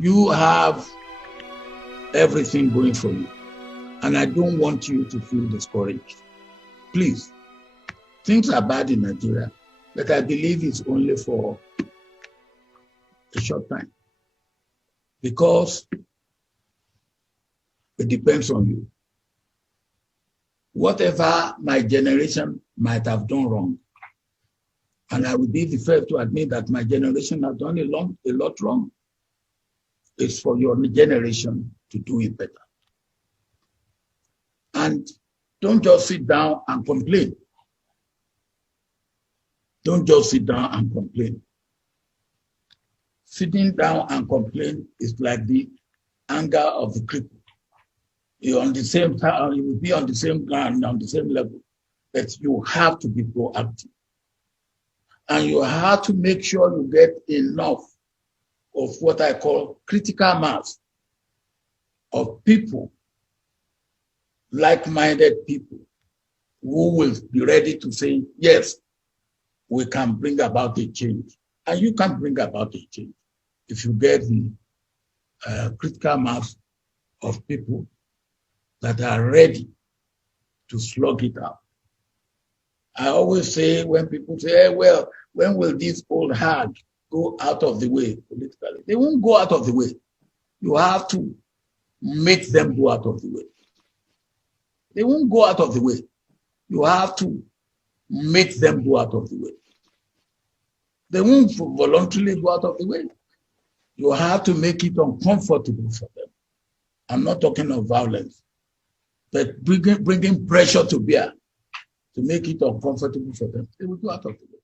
You have everything going for you. And I don't want you to feel discouraged. Please, things are bad in Nigeria, but I believe it's only for a short time. Because it depends on you. Whatever my generation might have done wrong, and I will be the first to admit that my generation has done a lot wrong, it's for your generation to do it better. And don't just sit down and complain. Don't just sit down and complain. Sitting down and complain is like the anger of the cripple. You're on the same time, you will be on the same ground, on the same level. But you have to be proactive. And you have to make sure you get enough of what I call critical mass of people, like-minded people, who will be ready to say, yes, we can bring about a change. And you can bring about a change if you get the critical mass of people that are ready to slug it out. I always say, when people say, hey, well, when will this old hag go out of the way politically? They won't go out of the way. You have to make them go out of the way. They won't go out of the way. You have to make them go out of the way. They won't voluntarily go out of the way. You have to make it uncomfortable for them. I'm not talking of violence, but bringing pressure to bear to make it uncomfortable for them. They will go out of the way.